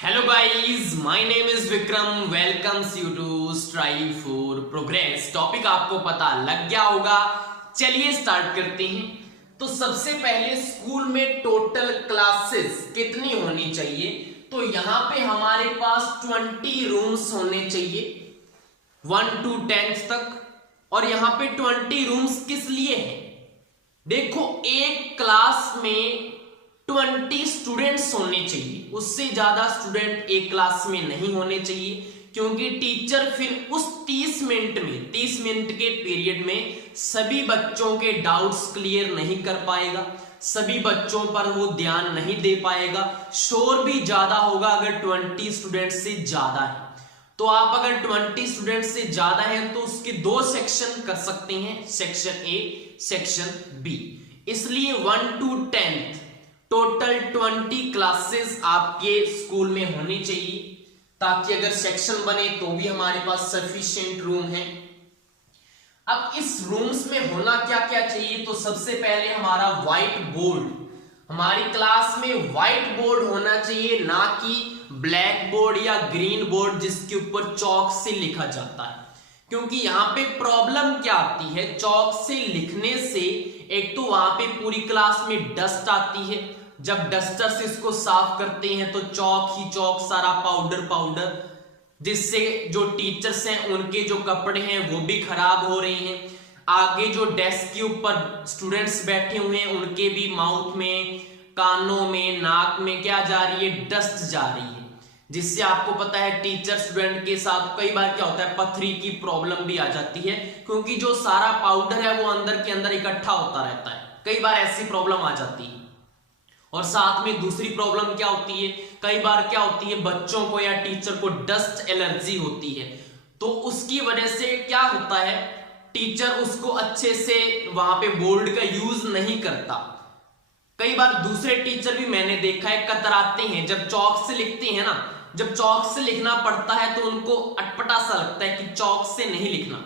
Hello guys, my name is Vikram. Welcomes you to strive for progress. Topic आपको पता लग गया होगा, चलिए स्टार्ट करते हैं। तो सबसे पहले स्कूल में टोटल क्लासेस कितनी होनी चाहिए? तो यहां पे हमारे पास 20 रूम्स होने चाहिए 1 to 10 तक। और यहां पे 20 रूम्स किस लिए हैं? देखो, एक क्लास में 20 स्टूडेंट्स होने चाहिए, उससे ज्यादा स्टूडेंट एक क्लास में नहीं होने चाहिए, क्योंकि टीचर फिर उस 30 मिनट के पीरियड में सभी बच्चों के डाउट्स क्लियर नहीं कर पाएगा, सभी बच्चों पर वो ध्यान नहीं दे पाएगा। शोर भी ज्यादा होगा अगर 20 स्टूडेंट से ज्यादा है। तो आप अगर 20 स्टूडेंट से ज्यादा हैं तो उसके दो सेक्शन कर सकते हैं, सेक्शन ए, सेक्शन बी। इसलिए 1 to 10 टोटल 20 क्लासेस आपके स्कूल में होनी चाहिए, ताकि अगर सेक्शन बने तो भी हमारे पास सफिशिएंट रूम है। अब इस रूम्स में होना क्या क्या चाहिए? तो सबसे पहले हमारा व्हाइट बोर्ड, हमारी क्लास में व्हाइट बोर्ड होना चाहिए, ना कि ब्लैक बोर्ड या ग्रीन बोर्ड जिसके ऊपर चौक से लिखा जाता है। क्योंकि यहाँ पे प्रॉब्लम क्या आती है, चौक से लिखने से एक तो वहां पे पूरी क्लास में डस्ट आती है, जब डस्टर से इसको साफ करते हैं तो चौक ही चौक, सारा पाउडर, जिससे जो टीचर्स हैं उनके जो कपड़े हैं वो भी खराब हो रहे हैं। आगे जो डेस्क के ऊपर स्टूडेंट्स बैठे हुए हैं उनके भी माउथ में, कानों में, नाक में क्या जा रही है? डस्ट जा रही है, जिससे आपको पता है टीचर स्टूडेंट के साथ कई बार क्या होता है, पथरी की प्रॉब्लम भी आ जाती है, क्योंकि जो सारा पाउडर है वो अंदर के अंदर इकट्ठा होता रहता है। कई बार ऐसी प्रॉब्लम आ जाती है। और साथ में दूसरी प्रॉब्लम क्या होती है, कई बार क्या होती है, बच्चों को या टीचर को डस्ट एलर्जी होती है, तो उसकी वजह से क्या होता है, टीचर उसको अच्छे से वहां पे बोर्ड का यूज नहीं करता। कई बार दूसरे टीचर भी मैंने देखा है कतराते हैं जब चौक से लिखते हैं ना, जब चौक से लिखना पड़ता है तो उनको अटपटा सा लगता है कि चौक से नहीं लिखना,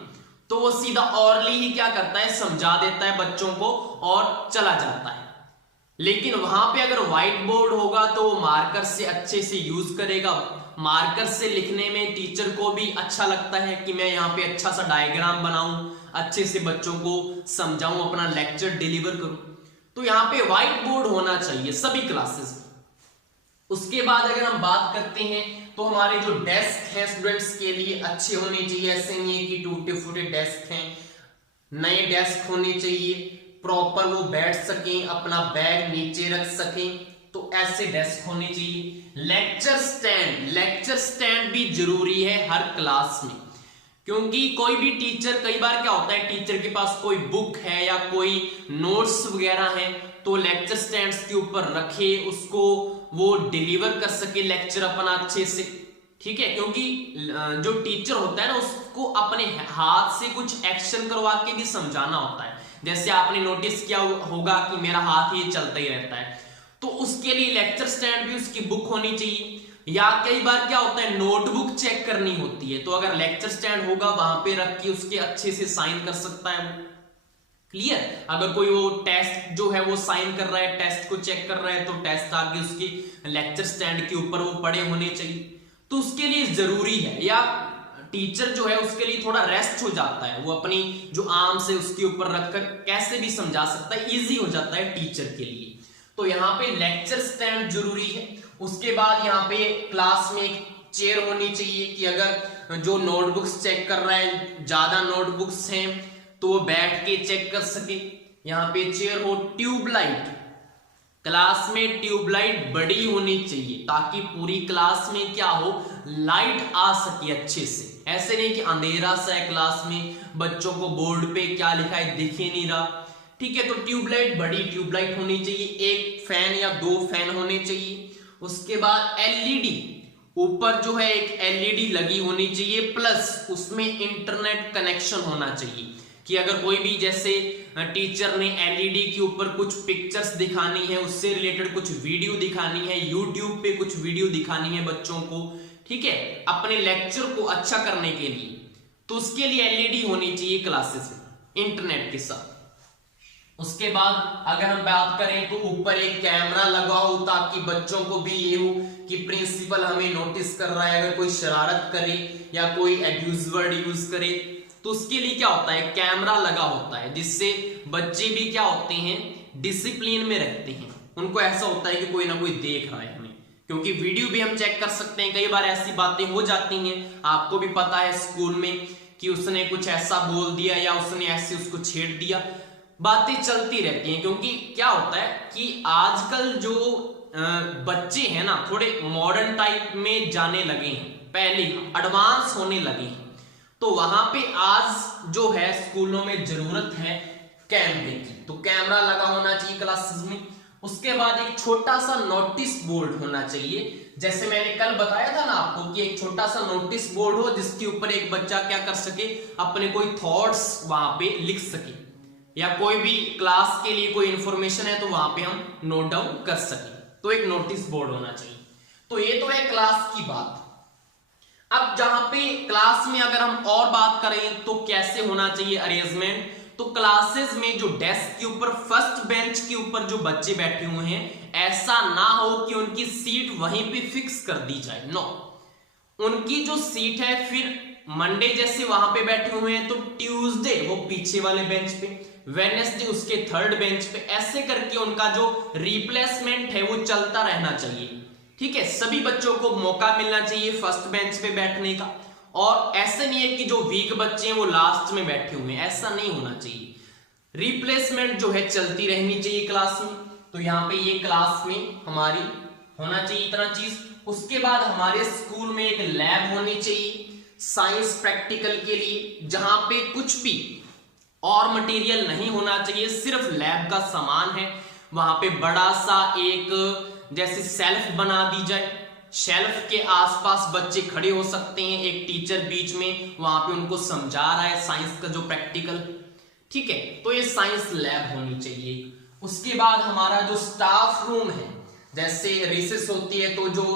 तो वो सीधा ऑरली ही क्या करता है, समझा देता है बच्चों को और चला जाता है। लेकिन वहां पे अगर व्हाइट बोर्ड होगा तो वो मार्कर से अच्छे से यूज करेगा। मार्कर से लिखने में टीचर को भी अच्छा लगता है कि मैं यहाँ पे अच्छा सा डायग्राम बनाऊं, अच्छे से बच्चों को समझाऊं, अपना लेक्चर डिलीवर करूं। तो यहाँ पे व्हाइट बोर्ड होना चाहिए सभी क्लासेस। उसके बाद अगर हम बात करते हैं तो हमारे जो डेस्क हैं स्टूडेंट्स के लिए अच्छे होने चाहिए। ऐसे नहीं है कि टूटे फूटे डेस्क हैं, नए डेस्क होने चाहिए, प्रॉपर वो बैठ सकें, अपना बैग नीचे रख सकें, तो ऐसे डेस्क होने चाहिए। लेक्चर स्टैंड भी जरूरी है हर क्लास में, क्योंकि कोई भी टीचर, कई बार क्या होता है, टीचर के पास कोई बुक है या कोई नोट्स वगैरह है तो लेक्चर स्टैंड्स के ऊपर रखे, उसको वो डिलीवर कर सके लेक्चर अपना अच्छे से, ठीक है। क्योंकि जो टीचर होता है ना, उसको अपने हाथ से कुछ एक्शन करवा के भी समझाना होता है। जैसे आपने नोटिस किया होगा कि मेरा हाथ ये चलता ही रहता है, तो उसके लिए लेक्चर स्टैंड भी उसकी बुक होनी चाहिए। या कई बार क्या होता है, नोटबुक चेक करनी होती है, तो अगर लेक्चर स्टैंड होगा वहां पे रख के उसके अच्छे से साइन कर सकता है वो। क्लियर? अगर कोई वो टेस्ट जो है वो साइन कर रहा है, टेस्ट को चेक कर रहा है, तो टेस्ट आगे उसकी लेक्चर स्टैंड के ऊपर वो पड़े होने चाहिए, तो उसके लिए जरूरी है। या टीचर जो है उसके लिए थोड़ा रेस्ट हो जाता है, वो अपनी जो आर्म से उसके ऊपर रखकर कैसे भी समझा सकता है, इजी हो जाता है टीचर के लिए। तो यहाँ पे लेक्चर स्टैंड जरूरी है। उसके बाद यहाँ पे क्लास में एक चेयर होनी चाहिए कि अगर जो नोटबुक्स चेक कर रहा है, ज्यादा नोटबुक्स हैं तो वो बैठ के चेक कर सके। यहाँ पे चेयर हो। ट्यूबलाइट, क्लास में ट्यूबलाइट बड़ी होनी चाहिए ताकि पूरी क्लास में क्या हो, लाइट आ सके अच्छे से। ऐसे नहीं कि अंधेरा सा है क्लास में, बच्चों को बोर्ड पे क्या लिखा है दिख ही नहीं रहा, ठीक है। तो ट्यूबलाइट, बड़ी ट्यूबलाइट होनी चाहिए, एक फैन या 2 फैन होने चाहिए। उसके बाद एलईडी, ऊपर जो है एक एलईडी लगी होनी चाहिए, प्लस उसमें इंटरनेट कनेक्शन होना चाहिए कि अगर कोई भी, जैसे टीचर ने एलईडी के ऊपर कुछ पिक्चर्स दिखानी है, उससे रिलेटेड कुछ वीडियो दिखानी है, यूट्यूब पे कुछ वीडियो दिखानी है बच्चों को, ठीक है, अपने लेक्चर को अच्छा करने के लिए, तो उसके लिए एलईडी होनी चाहिए क्लासेस में इंटरनेट के साथ। उसके बाद अगर हम बात करें तो ऊपर एक कैमरा लगाओ ताकि बच्चों को भी ये हो कि प्रिंसिपल हमें नोटिस कर रहा है, अगर कोई शरारत करे या कोई एब्यूज वर्ड यूज करे तो उसके लिए क्या होता है, कैमरा लगा होता है, जिससे बच्चे भी क्या होते हैं, डिसिप्लिन में रहते हैं। उनको ऐसा होता है कि कोई ना कोई देख रहा है हमें, क्योंकि वीडियो भी हम चेक कर सकते हैं। कई बार ऐसी बातें हो जाती हैं, आपको भी पता है स्कूल में, कि उसने कुछ ऐसा बोल दिया या उसने ऐसे उसको छेड़ दिया, बातें चलती रहती हैं। क्योंकि क्या होता है कि आजकल जो बच्चे हैं ना, थोड़े मॉडर्न टाइप में जाने लगे हैं, पहले एडवांस होने लगे हैं, तो वहां पे आज जो है स्कूलों में जरूरत है कैमरे की। तो कैमरा लगा होना चाहिए क्लासेस में। उसके बाद एक छोटा सा नोटिस बोर्ड होना चाहिए, जैसे मैंने कल बताया था ना आपको कि एक छोटा सा नोटिस बोर्ड हो जिसके ऊपर एक बच्चा क्या कर सके, अपने कोई थॉट्स वहां पे लिख सके, या कोई भी क्लास के लिए कोई इंफॉर्मेशन है तो वहां पे हम नोट डाउन कर सके। तो एक नोटिस बोर्ड होना चाहिए। तो ये तो है क्लास की बात। अब जहां पे क्लास में अगर हम और बात करें तो कैसे होना चाहिए अरेंजमेंट, तो क्लासेस में जो डेस्क के ऊपर फर्स्ट बेंच के ऊपर जो बच्चे बैठे हुए हैं, ऐसा ना हो कि उनकी सीट वहीं पे फिक्स कर दी जाए। नो, उनकी जो सीट है फिर मंडे जैसे वहां पे बैठे हुए हैं तो ट्यूसडे वो पीछे वाले बेंच पे, वेडनेसडे उसके थर्ड बेंच पे, ऐसे करके उनका जो रिप्लेसमेंट है वो चलता रहना चाहिए। ठीक है, सभी बच्चों को मौका मिलना चाहिए फर्स्ट बेंच पे बैठने का, और ऐसे नहीं है कि जो वीक बच्चे हैं वो लास्ट में बैठे हुए हैं, ऐसा नहीं होना चाहिए। रिप्लेसमेंट जो है चलती रहनी चाहिए क्लास में। तो यहाँ पे ये क्लास में हमारी होना चाहिए इतना चीज। उसके बाद हमारे स्कूल में एक लैब होनी चाहिए साइंस प्रैक्टिकल के लिए, जहां पे कुछ भी और मटेरियल नहीं होना चाहिए, सिर्फ लैब का सामान है। वहां पे बड़ा सा एक जैसे सेल्फ बना दी जाए, शेल्फ के आसपास बच्चे खड़े हो सकते हैं, एक टीचर बीच में वहां पे उनको समझा रहा है साइंस का जो प्रैक्टिकल। ठीक है, तो ये साइंस लैब होनी चाहिए। उसके बाद हमारा जो स्टाफ रूम है, जैसे रिसेस होती है तो जो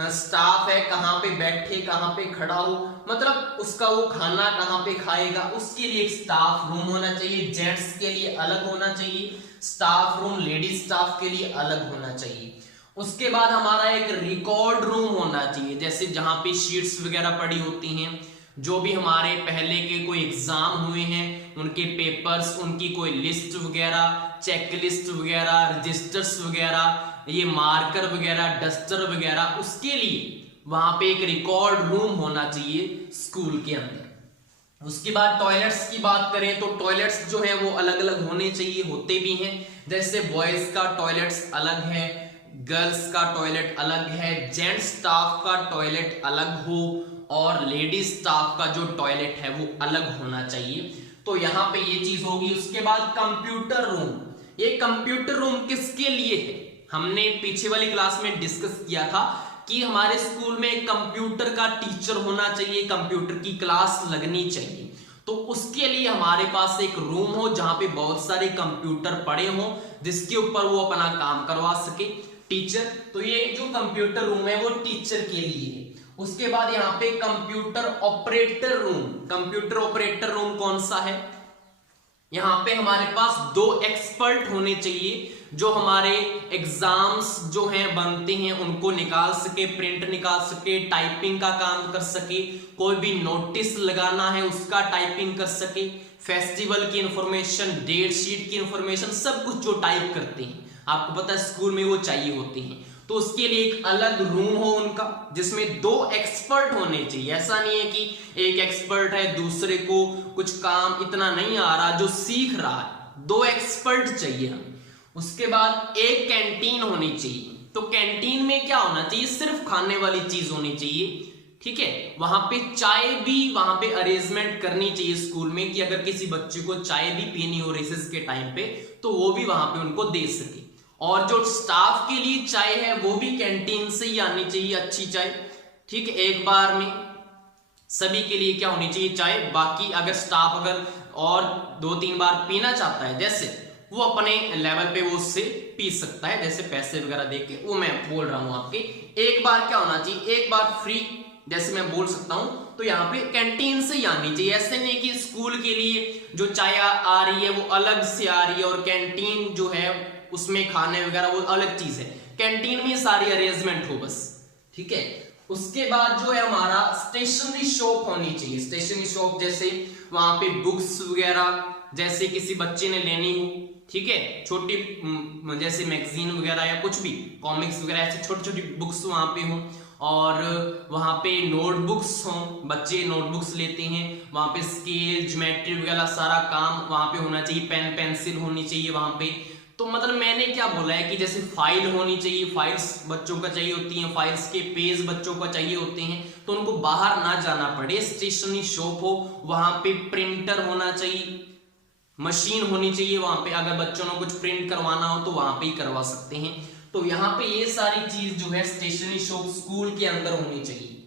स्टाफ है कहाँ पे बैठे, कहाँ पे खड़ा हो, मतलब उसका वो खाना कहाँ पे खाएगा, उसके लिए एक स्टाफ रूम होना चाहिए। जेंट्स के लिए अलग होना चाहिए स्टाफ रूम, लेडीज स्टाफ के लिए अलग होना चाहिए। उसके बाद हमारा एक रिकॉर्ड रूम होना चाहिए, जैसे जहां पे शीट्स वगैरह पड़ी होती हैं, जो भी हमारे पहले के कोई एग्जाम हुए हैं उनके पेपर्स, उनकी कोई लिस्ट वगैरह, चेक लिस्ट वगैरह, रजिस्टर्स वगैरह, ये मार्कर वगैरह, डस्टर वगैरह, उसके लिए वहां पे एक रिकॉर्ड रूम होना चाहिए स्कूल के अंदर। उसके बाद टॉयलेट्स की बात करें तो टॉयलेट्स जो है वो अलग अलग होने चाहिए, होते भी हैं। जैसे बॉयज का टॉयलेट्स अलग है, गर्ल्स का टॉयलेट अलग है, जेंट्स स्टाफ का टॉयलेट अलग हो, और लेडीज स्टाफ का जो टॉयलेट है वो अलग होना चाहिए। तो यहाँ पे ये चीज होगी। उसके बाद कंप्यूटर रूम, ये कंप्यूटर रूम किसके लिए है, हमने पीछे वाली क्लास में डिस्कस किया था कि हमारे स्कूल में कंप्यूटर का टीचर होना चाहिए, कंप्यूटर की क्लास लगनी चाहिए। तो उसके लिए हमारे पास एक रूम हो जहां पे बहुत सारे कंप्यूटर पड़े हों, जिसके ऊपर वो अपना काम करवा सके टीचर। तो ये जो कंप्यूटर रूम है वो टीचर के लिए है। उसके बाद यहाँ पे computer operator room, computer operator room कौन सा है, यहाँ पे हमारे पास 2 एक्सपर्ट होने चाहिए जो हमारे एग्जाम्स जो हैं बनते हैं उनको निकाल सके, प्रिंट निकाल सके, टाइपिंग का काम कर सके, कोई भी नोटिस लगाना है उसका टाइपिंग कर सके, फेस्टिवल की इंफॉर्मेशन, डेट शीट की इंफॉर्मेशन, सब कुछ जो टाइप करते हैं, आपको पता है स्कूल में वो चाहिए होते हैं। तो उसके लिए एक अलग रूम हो उनका, जिसमें 2 एक्सपर्ट होने चाहिए। ऐसा नहीं है कि एक एक्सपर्ट है दूसरे को कुछ काम इतना नहीं आ रहा जो सीख रहा है, 2 एक्सपर्ट चाहिए हमें। उसके बाद एक कैंटीन होनी चाहिए। तो कैंटीन में क्या होना चाहिए, सिर्फ खाने वाली चीज होनी चाहिए। ठीक है, वहां पे चाय भी वहां पे अरेंजमेंट करनी चाहिए स्कूल में, कि अगर किसी बच्चे को चाय भी पीनी हो रिसेस के टाइम पे तो वो भी वहां पे उनको दे सके। और जो स्टाफ के लिए चाय है वो भी कैंटीन से ही आनी चाहिए, अच्छी चाय। ठीक है, एक बार में सभी के लिए क्या होनी चाहिए, चाय। बाकी अगर स्टाफ अगर और 2-3 बार पीना चाहता है, जैसे वो अपने लेवल पे वो उससे पी सकता है, जैसे पैसे वगैरह देके, वो मैं बोल रहा हूं आपके। एक बार क्या होना चाहिए, एक बार फ्री, जैसे मैं बोल सकता हूं तो यहाँ पे कैंटीन से ही आनी चाहिए। ऐसे नहीं कि स्कूल के लिए जो चाय आ रही है वो अलग से आ रही है और कैंटीन जो है उसमें खाने वगैरह वो अलग चीज है, कैंटीन में सारी अरेंजमेंट हो बस, ठीक है। उसके बाद जो है हमारा स्टेशनरी शॉप होनी चाहिए। स्टेशनरी शॉप जैसे वहां पे बुक्स वगैरह जैसे किसी बच्चे ने लेनी हो, ठीक है, छोटी जैसे मैगजीन वगैरह या कुछ भी कॉमिक्स वगैरह ऐसे छोटी छोटी बुक्स वहां पे हो, और वहां पे नोटबुक्स हो, बच्चे नोटबुक्स लेते हैं, वहां पे स्केल ज्योमेट्री वगैरह सारा काम वहां पे होना चाहिए, पेन पेंसिल होनी चाहिए वहां पे। तो मतलब मैंने क्या बोला है कि जैसे फाइल होनी चाहिए, फाइल्स बच्चों का चाहिए होती हैं, फाइल्स के पेज बच्चों का चाहिए होते हैं, तो उनको बाहर ना जाना पड़े, स्टेशनरी शॉप हो, वहां पे प्रिंटर होना चाहिए, मशीन होनी चाहिए वहां पे, अगर बच्चों ने कुछ प्रिंट करवाना हो तो वहां पे ही करवा सकते हैं। तो यहाँ पे ये सारी चीज जो है स्टेशनरी शॉप स्कूल के अंदर होनी चाहिए।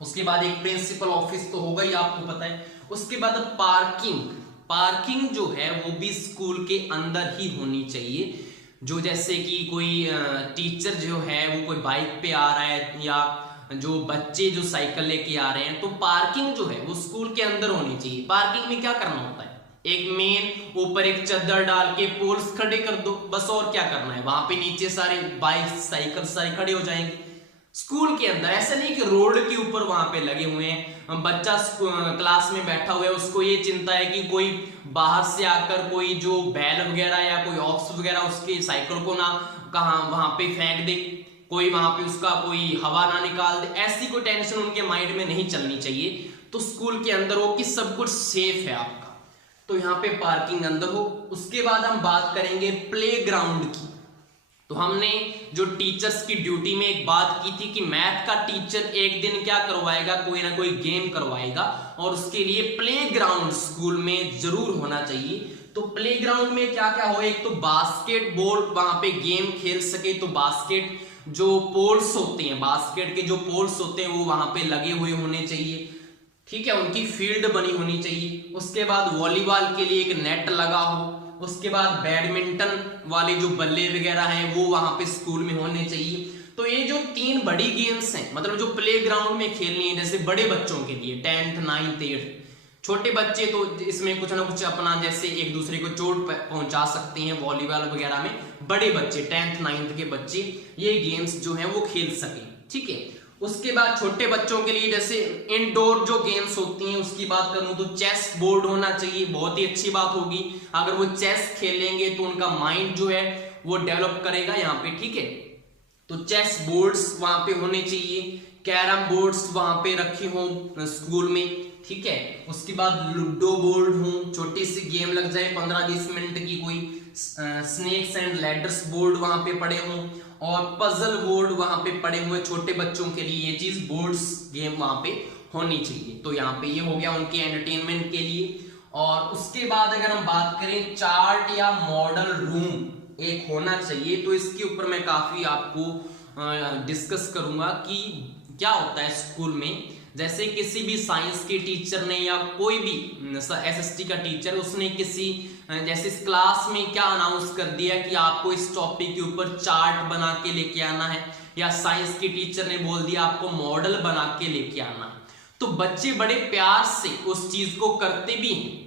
उसके बाद एक प्रिंसिपल ऑफिस तो होगा ही, आपको पता है। उसके बाद पार्किंग, पार्किंग जो है वो भी स्कूल के अंदर ही होनी चाहिए। जो जैसे कि कोई टीचर जो है वो कोई बाइक पे आ रहा है या जो बच्चे जो साइकिल लेके आ रहे हैं, तो पार्किंग जो है वो स्कूल के अंदर होनी चाहिए। पार्किंग में क्या करना होता है, एक मेन ऊपर एक चद्दर डाल के पोल्स खड़े कर दो, बस और क्या करना है, वहां पे नीचे सारे बाइक साइकिल सारे खड़े हो जाएंगे स्कूल के अंदर। ऐसा नहीं कि रोड के ऊपर वहां पे लगे हुए हैं, बच्चा क्लास में बैठा हुआ है, उसको ये चिंता है कि कोई बाहर से आकर कोई जो बैल वगैरह या कोई ऑक्स वगैरह उसके साइकिल को ना कहाँ वहां पे फेंक दे, कोई वहां पे उसका कोई हवा ना निकाल दे, ऐसी कोई टेंशन उनके माइंड में नहीं चलनी चाहिए। तो स्कूल के अंदर हो कि सब कुछ सेफ है आपका, तो यहाँ पे पार्किंग अंदर हो। उसके बाद हम बात करेंगे प्लेग्राउंड की। तो हमने जो टीचर्स की ड्यूटी में एक बात की थी कि मैथ का टीचर एक दिन क्या करवाएगा, कोई ना कोई गेम करवाएगा, और उसके लिए प्लेग्राउंड स्कूल में जरूर होना चाहिए। तो प्लेग्राउंड में क्या क्या हो, एक तो बास्केटबॉल वहां पे गेम खेल सके, तो बास्केट जो पोल्स होते हैं, बास्केट के जो पोल्स होते हैं वो वहां पे लगे हुए होने चाहिए, ठीक है, उनकी फील्ड बनी होनी चाहिए। उसके बाद वॉलीबॉल के लिए एक नेट लगा हो। उसके बाद बैडमिंटन वाले जो बल्ले वगैरह हैं वो वहां पे स्कूल में होने चाहिए। तो ये जो 3 बड़ी गेम्स हैं, मतलब जो प्लेग्राउंड में खेलनी है, जैसे बड़े बच्चों के लिए 10th 9th 8th, छोटे बच्चे तो इसमें कुछ ना कुछ अपना जैसे एक दूसरे को चोट पहुंचा सकते हैं वॉलीबॉल वगैरह में, बड़े बच्चे 10th 9th के बच्चे ये गेम्स जो हैं वो खेल सके, ठीक है। उसके बाद छोटे बच्चों के लिए जैसे इंडोर जो गेम्स होती हैं उसकी बात करूं तो चेस बोर्ड होना चाहिए, बहुत ही अच्छी बात होगी। अगर वो चेस खेलेंगे तो उनका माइंड जो है वो डेवलप करेगा यहाँ पे, ठीक है। तो चेस बोर्ड्स वहां पे होने चाहिए, कैरम बोर्ड्स वहां पे रखे हों स्कूल में, ठीक है। उसके बाद लूडो बोर्ड हो, छोटी सी गेम लग जाए 15-20 मिनट की, कोई स्नेक्स एंड लैडर्स बोर्ड वहां पे पड़े हों, और पजल बोर्ड वहां पे पड़े हुए छोटे बच्चों के लिए, ये चीज बोर्ड्स गेम वहां पे होनी चाहिए। तो यहाँ पे ये हो गया उनके एंटरटेनमेंट के लिए। और उसके बाद अगर हम बात करें चार्ट या मॉडल रूम एक होना चाहिए, तो इसके ऊपर मैं काफी आपको डिस्कस करूंगा कि क्या होता है स्कूल में। जैसे किसी भी साइंस के टीचर ने या कोई भी एसएसटी का टीचर, उसने किसी जैसे इस क्लास में क्या अनाउंस कर दिया कि आपको इस टॉपिक के ऊपर चार्ट बना के लेके आना है, या साइंस के टीचर ने बोल दिया आपको मॉडल बना के लेके आना है, तो बच्चे बड़े प्यार से उस चीज को करते भी हैं।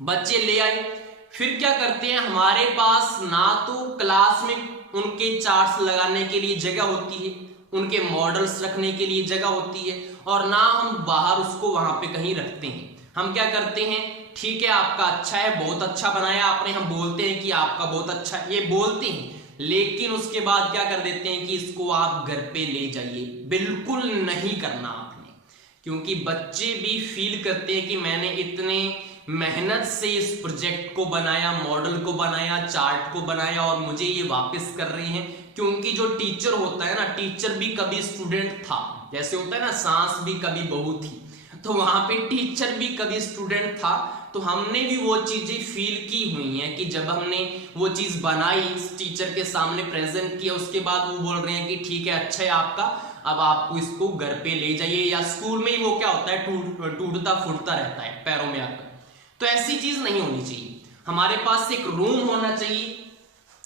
बच्चे ले आए, फिर क्या करते हैं, हमारे पास ना तो क्लास में उनके चार्ट्स लगाने के लिए जगह होती है, उनके मॉडल्स रखने के लिए जगह होती है, और ना हम बाहर उसको वहां पे कहीं रखते हैं। हम क्या करते हैं, ठीक है आपका अच्छा है, बहुत अच्छा बनाया आपने, हम बोलते हैं कि आपका बहुत अच्छा है, ये बोलते हैं, लेकिन उसके बाद क्या कर देते हैं कि इसको आप घर पे ले जाइए। बिल्कुल नहीं करना आपने, क्योंकि बच्चे भी फील करते हैं कि मैंने इतने मेहनत से इस प्रोजेक्ट को बनाया, मॉडल को बनाया, चार्ट को बनाया, और मुझे ये वापस कर रहे हैं। क्योंकि जो टीचर होता है ना, टीचर भी कभी स्टूडेंट था, जैसे होता है ना सांस भी कभी बहू थी, तो वहां पे टीचर भी कभी स्टूडेंट था। तो हमने भी वो चीजें फील की हुई हैं कि जब हमने वो चीज बनाई, टीचर के सामने प्रेजेंट किया, उसके बाद वो बोल रहे हैं कि ठीक है अच्छा है आपका, अब आपको इसको घर पे ले जाइए, या स्कूल में ही वो क्या होता है टूटता फूटता रहता है पैरों में आकर। तो ऐसी चीज नहीं होनी चाहिए। हमारे पास एक रूम होना चाहिए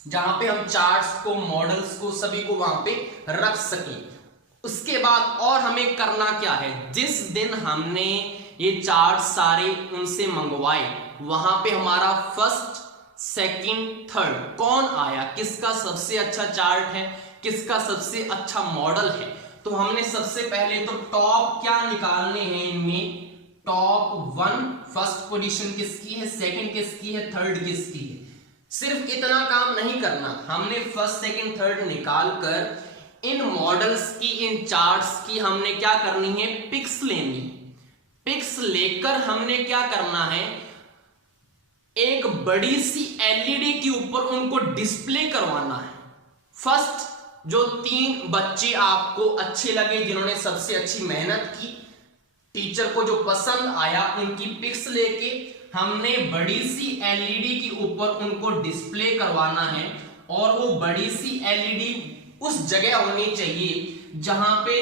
जहां पे हम चार्ट्स को, मॉडल्स को, सभी को वहां पे रख सकें। उसके बाद बाद और हमें करना क्या है, जिस दिन हमने ये चार्ट सारे उनसे मंगवाए वहां पे हमारा फर्स्ट सेकंड थर्ड कौन आया, किसका सबसे अच्छा चार्ट है, किसका सबसे अच्छा मॉडल है, तो हमने सबसे पहले तो टॉप क्या निकालने हैं इनमें, टॉप 1 फर्स्ट पोजीशन किसकी है, सेकंड किसकी है, थर्ड किसकी है। सिर्फ इतना काम नहीं करना, हमने फर्स्ट सेकंड थर्ड निकाल कर इन मॉडल्स की, इन चार्ट्स की हमने क्या करनी है, पिक्स लेनी। पिक्स लेकर हमने क्या करना है, एक बड़ी सी एलईडी के ऊपर उनको डिस्प्ले करवाना है। फर्स्ट जो 3 बच्चे आपको अच्छे लगे, जिन्होंने सबसे अच्छी मेहनत की, टीचर को जो पसंद आया, उनकी पिक्स लेके हमने बड़ी सी एलईडी के ऊपर उनको डिस्प्ले करवाना है। और वो बड़ी सी एलईडी उस जगह होनी चाहिए जहां पे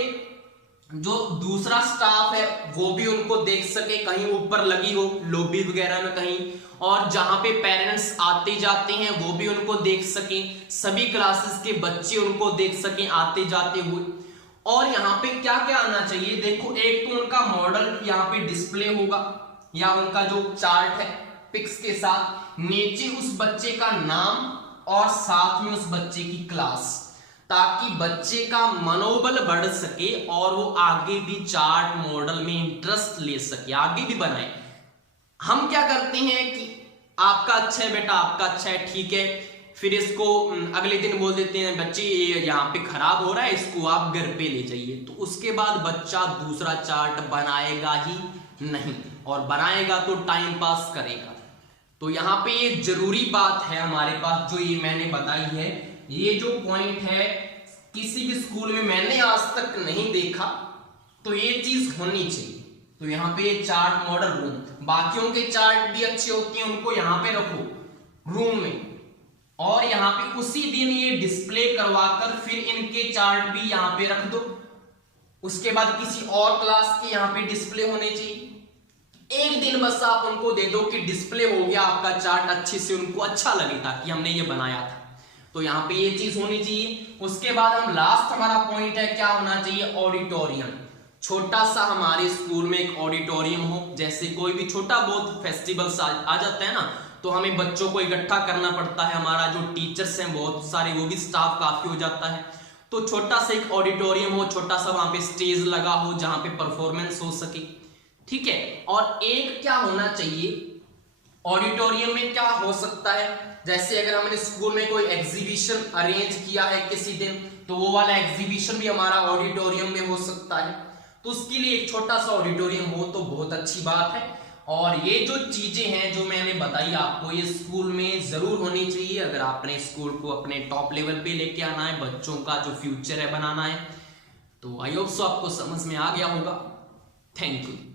जो दूसरा स्टाफ है वो भी उनको देख सके, कहीं ऊपर लगी हो लॉबी वगैरह में कहीं, और जहां पे पेरेंट्स आते जाते हैं वो भी उनको देख सके, सभी क्लासेस के बच्चे उनको देख सके आते जाते हुए। और यहाँ पे क्या क्या आना चाहिए, देखो एक तो उनका मॉडल यहाँ पे डिस्प्ले होगा या उनका जो चार्ट है पिक्स के साथ, नीचे उस बच्चे का नाम और साथ में उस बच्चे की क्लास, ताकि बच्चे का मनोबल बढ़ सके और वो आगे भी चार्ट मॉडल में इंटरेस्ट ले सके, आगे भी बनाए। हम क्या करते हैं कि आपका अच्छा है बेटा, आपका अच्छा है, ठीक है, फिर इसको अगले दिन बोल देते हैं बच्चे ये यहाँ पे खराब हो रहा है, इसको आप घर पे ले जाइए, तो उसके बाद बच्चा दूसरा चार्ट बनाएगा ही नहीं, और बनाएगा तो टाइम पास करेगा। तो यहाँ पे ये जरूरी बात है हमारे पास, जो ये मैंने बताई है, ये जो पॉइंट है किसी भी स्कूल में मैंने आज तक नहीं देखा, तो ये चीज होनी चाहिए। तो यहाँ पे ये चार्ट मॉडल रूम, बाकियों के चार्ट भी अच्छे होते हैं, उनको यहाँ पे रखो रूम में, और यहाँ पे उसी दिन ये डिस्प्ले करवाकर फिर इनके चार्ट भी यहाँ पे रख दो। उसके बाद किसी और क्लास के यहाँ पे डिस्प्ले होने चाहिए। एक दिन बस आप उनको दे दो कि डिस्प्ले हो गया आपका चार्ट, अच्छे से उनको अच्छा लगे था कि हमने ये बनाया था। तो यहाँ पे ये चीज होनी चाहिए। उसके बाद हम लास्ट हमारा पॉइंट है क्या होना चाहिए, ऑडिटोरियम। छोटा सा हमारे स्कूल में एक ऑडिटोरियम हो, जैसे कोई भी छोटा बहुत फेस्टिवल्स आ जाता है ना, तो हमें बच्चों को इकट्ठा करना पड़ता है, हमारा जो टीचर्स हैं बहुत सारे, वो भी स्टाफ काफी हो जाता है, तो छोटा सा एक ऑडिटोरियम हो, छोटा सा वहां पे स्टेज लगा हो जहां पे परफॉर्मेंस हो सके, ठीक है। और एक क्या होना चाहिए ऑडिटोरियम में, क्या हो सकता है, जैसे अगर हमने स्कूल में कोई एग्जीबिशन अरेंज किया है किसी दिन, तो वो वाला एग्जीबिशन भी हमारा ऑडिटोरियम में हो सकता है। तो उसके लिए एक छोटा सा ऑडिटोरियम हो तो बहुत अच्छी बात है। और ये जो चीजें हैं जो मैंने बताई आपको, ये स्कूल में जरूर होनी चाहिए अगर आपने स्कूल को अपने टॉप लेवल पे लेके आना है, बच्चों का जो फ्यूचर है बनाना है। तो आई होप सो आपको समझ में आ गया होगा। Thank you.